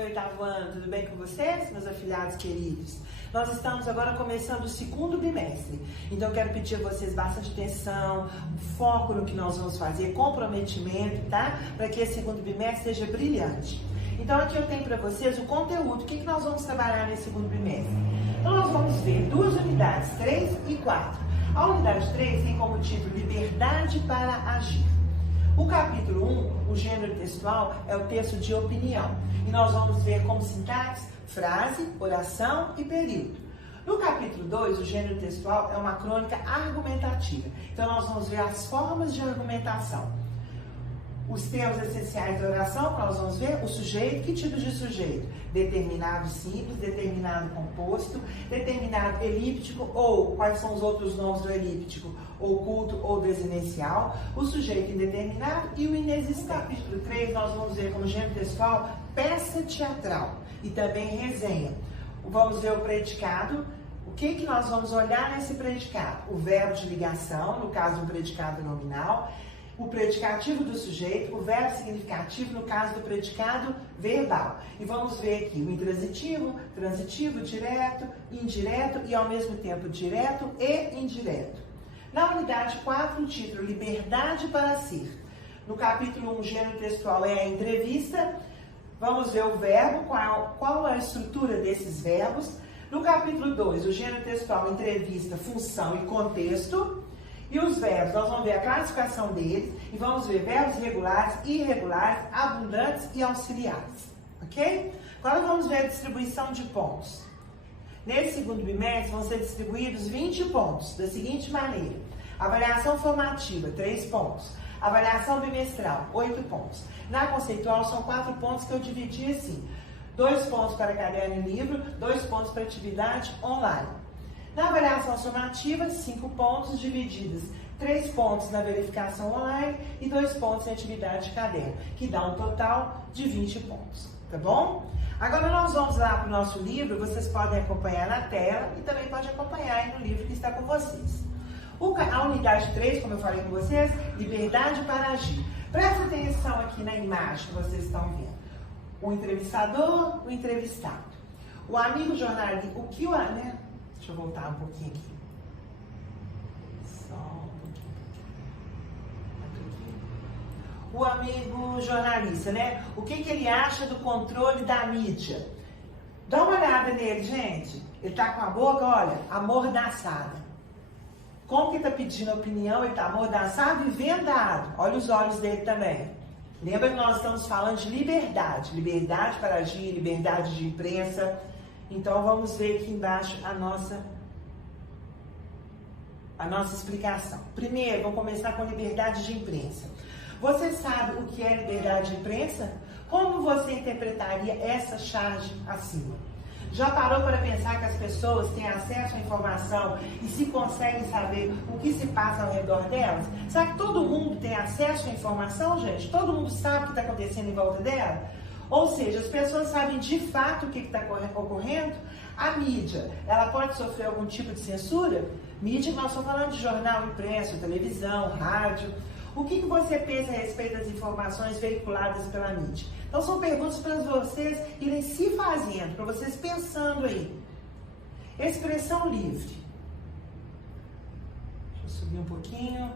Oi, oitavo ano, tudo bem com vocês, meus afiliados queridos? Nós estamos agora começando o segundo bimestre, então eu quero pedir a vocês bastante atenção, foco no que nós vamos fazer, comprometimento, tá? Para que esse segundo bimestre seja brilhante. Então aqui eu tenho para vocês o conteúdo, o que nós vamos trabalhar nesse segundo bimestre. Então nós vamos ver duas unidades, 3 e 4. A unidade 3 tem como título Liberdade para Agir. O capítulo 1, o gênero textual, é o texto de opinião. E nós vamos ver como sintaxe, frase, oração e período. No capítulo 2, o gênero textual é uma crônica argumentativa. Então nós vamos ver as formas de argumentação. Os termos essenciais da oração, nós vamos ver o sujeito, que tipo de sujeito? Determinado simples, determinado composto, determinado elíptico, ou quais são os outros nomes do elíptico? Oculto ou desinencial, o sujeito indeterminado e o inexistente. No capítulo 3, nós vamos ver como gênero textual peça teatral e também resenha. Vamos ver o predicado. O que nós vamos olhar nesse predicado? O verbo de ligação, no caso do predicado nominal, o predicativo do sujeito, o verbo significativo, no caso do predicado verbal. E vamos ver aqui o intransitivo, transitivo, direto, indireto e ao mesmo tempo direto e indireto. Na unidade 4, o título Liberdade para Ser. No capítulo 1, o gênero textual é a entrevista. Vamos ver o verbo, qual é a estrutura desses verbos. No capítulo 2, o gênero textual, entrevista, função e contexto. E os verbos, nós vamos ver a classificação deles e vamos ver verbos regulares, irregulares, abundantes e auxiliares. Ok? Agora vamos ver a distribuição de pontos. Nesse segundo bimestre vão ser distribuídos 20 pontos, da seguinte maneira. Avaliação formativa, 3 pontos. Avaliação bimestral, 8 pontos. Na conceitual são 4 pontos que eu dividi assim. 2 pontos para caderno e livro, 2 pontos para atividade online. Na avaliação somativa, 5 pontos divididos, 3 pontos na verificação online e 2 pontos em atividade de caderno, que dá um total de 20 pontos, tá bom? Agora nós vamos lá para o nosso livro, vocês podem acompanhar na tela e também podem acompanhar aí no livro que está com vocês. A unidade 3, como eu falei com vocês, Liberdade para Agir. Presta atenção aqui na imagem que vocês estão vendo. O entrevistador, o entrevistado. O amigo jornalista, né? Deixa eu voltar um pouquinho aqui. Só um pouquinho. O amigo jornalista, né? O que ele acha do controle da mídia? Dá uma olhada nele, gente. Ele tá com a boca, olha, amordaçada. Como que ele tá pedindo opinião? Ele tá amordaçado e vendado. Olha os olhos dele também. Lembra que nós estamos falando de liberdade. Liberdade para agir, liberdade de imprensa. Então, vamos ver aqui embaixo a nossa explicação. Primeiro, vamos começar com liberdade de imprensa. Você sabe o que é liberdade de imprensa? Como você interpretaria essa charge acima? Já parou para pensar que as pessoas têm acesso à informação e se conseguem saber o que se passa ao redor delas? Será que todo mundo tem acesso à informação, gente? Todo mundo sabe o que está acontecendo em volta dela? Ou seja, as pessoas sabem de fato o que está ocorrendo? A mídia, ela pode sofrer algum tipo de censura? Mídia, nós estamos falando de jornal impresso, televisão, rádio. O que você pensa a respeito das informações veiculadas pela mídia? Então são perguntas para vocês irem se fazendo, para vocês pensando aí. Expressão livre. Deixa eu subir um pouquinho.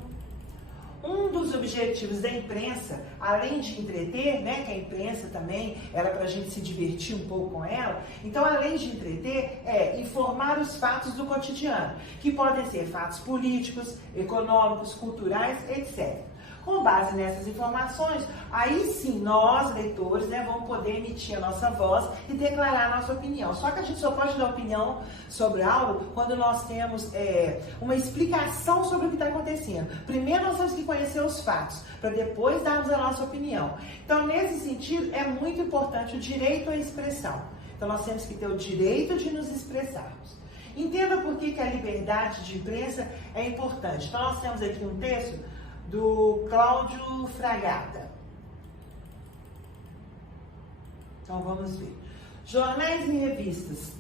Um dos objetivos da imprensa, além de entreter, né, que a imprensa também era para a gente se divertir um pouco com ela, então além de entreter, é informar os fatos do cotidiano, que podem ser fatos políticos, econômicos, culturais, etc. Com base nessas informações, aí sim nós, leitores, né, vamos poder emitir a nossa voz e declarar a nossa opinião. Só que a gente só pode dar opinião sobre algo quando nós temos uma explicação sobre o que está acontecendo. Primeiro nós temos que conhecer os fatos, para depois darmos a nossa opinião. Então, nesse sentido, é muito importante o direito à expressão. Então, nós temos que ter o direito de nos expressarmos. Entenda por que a liberdade de imprensa é importante. Então, nós temos aqui um texto do Cláudio Fragata. Então vamos ver. Jornais e revistas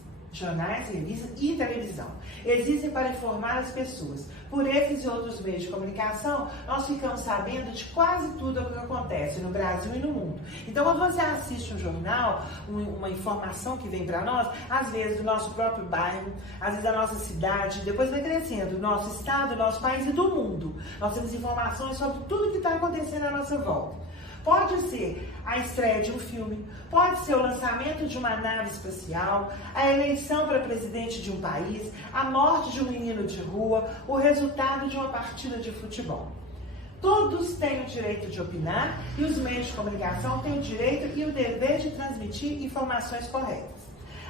e televisão existem para informar as pessoas. por esses e outros meios de comunicação, nós ficamos sabendo de quase tudo o que acontece no Brasil e no mundo. Então, quando você assiste um jornal, uma informação que vem para nós, às vezes do nosso próprio bairro, às vezes da nossa cidade, depois vai crescendo, do nosso estado, do nosso país e do mundo. Nós temos informações sobre tudo que está acontecendo à nossa volta. Pode ser a estreia de um filme, pode ser o lançamento de uma nave espacial, a eleição para presidente de um país, a morte de um menino de rua, o resultado de uma partida de futebol. Todos têm o direito de opinar e os meios de comunicação têm o direito e o dever de transmitir informações corretas.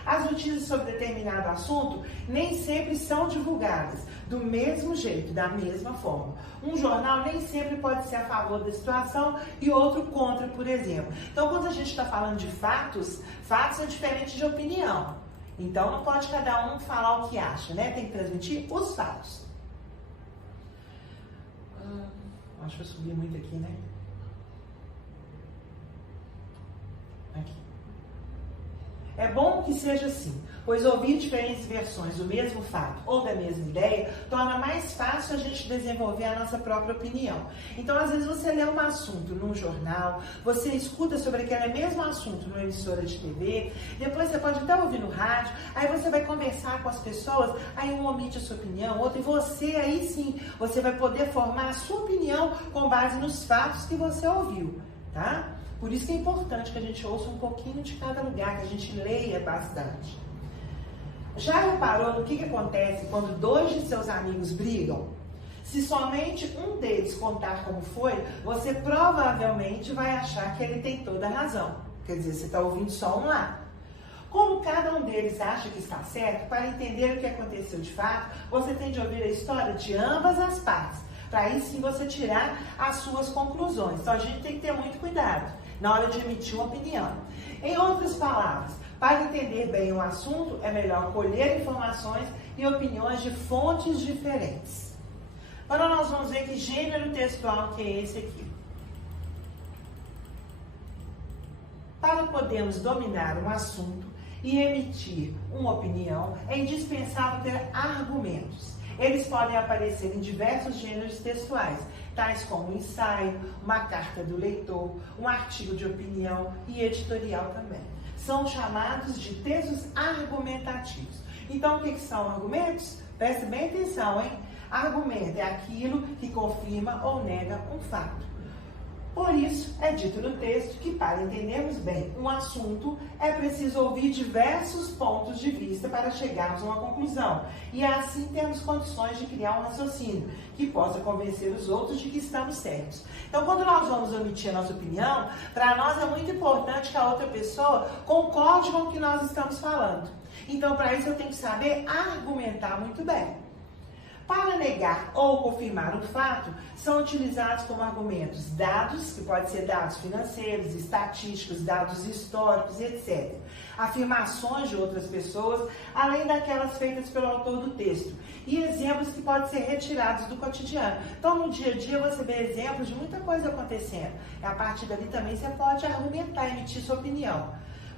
As notícias sobre determinado assunto nem sempre são divulgadas do mesmo jeito, da mesma forma. Um jornal nem sempre pode ser a favor da situação e outro contra, por exemplo. Então, quando a gente está falando de fatos, fatos é diferente de opinião. Então, não pode cada um falar o que acha, né? Tem que transmitir os fatos. Acho que eu subi muito aqui, né? Aqui. É bom que seja assim, pois ouvir diferentes versões do mesmo fato ou da mesma ideia torna mais fácil a gente desenvolver a nossa própria opinião. Então, às vezes, você lê um assunto num jornal, você escuta sobre aquele mesmo assunto numa emissora de TV, depois você pode até ouvir no rádio, aí você vai conversar com as pessoas, aí um omite a sua opinião, outro, e você, aí sim, você vai poder formar a sua opinião com base nos fatos que você ouviu, tá? Por isso que é importante que a gente ouça um pouquinho de cada lugar, que a gente leia bastante. Já reparou no que acontece quando dois de seus amigos brigam? Se somente um deles contar como foi, você provavelmente vai achar que ele tem toda a razão. Quer dizer, você está ouvindo só um lado. Como cada um deles acha que está certo, para entender o que aconteceu de fato, você tem de ouvir a história de ambas as partes, para aí sim você tirar as suas conclusões. Então a gente tem que ter muito cuidado na hora de emitir uma opinião. Em outras palavras, para entender bem o assunto, é melhor colher informações e opiniões de fontes diferentes. Agora nós vamos ver que gênero textual que é esse aqui. Para podermos dominar um assunto e emitir uma opinião, é indispensável ter argumentos. Eles podem aparecer em diversos gêneros textuais, tais como um ensaio, uma carta do leitor, um artigo de opinião e editorial também. São chamados de textos argumentativos. Então, o que são argumentos? Preste bem atenção, hein? Argumento é aquilo que confirma ou nega um fato. Por isso, é dito no texto que, para entendermos bem um assunto, é preciso ouvir diversos pontos de vista para chegarmos a uma conclusão e assim termos condições de criar um raciocínio que possa convencer os outros de que estamos certos. Então, quando nós vamos emitir a nossa opinião, para nós é muito importante que a outra pessoa concorde com o que nós estamos falando. Então, para isso eu tenho que saber argumentar muito bem. Para negar ou confirmar um fato, são utilizados como argumentos dados, que podem ser dados financeiros, estatísticos, dados históricos, etc. Afirmações de outras pessoas, além daquelas feitas pelo autor do texto. E exemplos que podem ser retirados do cotidiano. Então, no dia a dia, você vê exemplos de muita coisa acontecendo. E a partir dali também você pode argumentar, emitir sua opinião.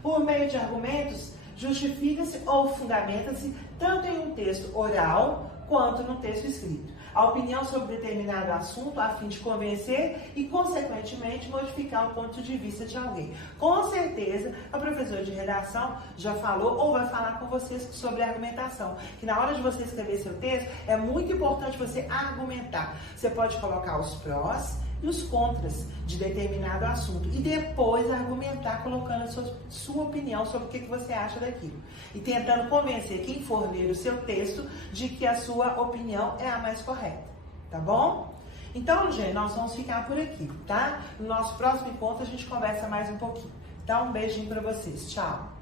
Por meio de argumentos, justifica-se ou fundamenta-se tanto em um texto oral quanto no texto escrito. A opinião sobre determinado assunto a fim de convencer e, consequentemente, modificar o ponto de vista de alguém. Com certeza, a professora de redação já falou ou vai falar com vocês sobre argumentação. Que na hora de você escrever seu texto, é muito importante você argumentar. Você pode colocar os prós e os contras de determinado assunto e depois argumentar colocando a sua opinião sobre o que você acha daquilo e tentando convencer quem for ler o seu texto de que a sua opinião é a mais correta, tá bom? Então, gente, nós vamos ficar por aqui, tá? No nosso próximo encontro a gente conversa mais um pouquinho. Tá? Um beijinho pra vocês, tchau!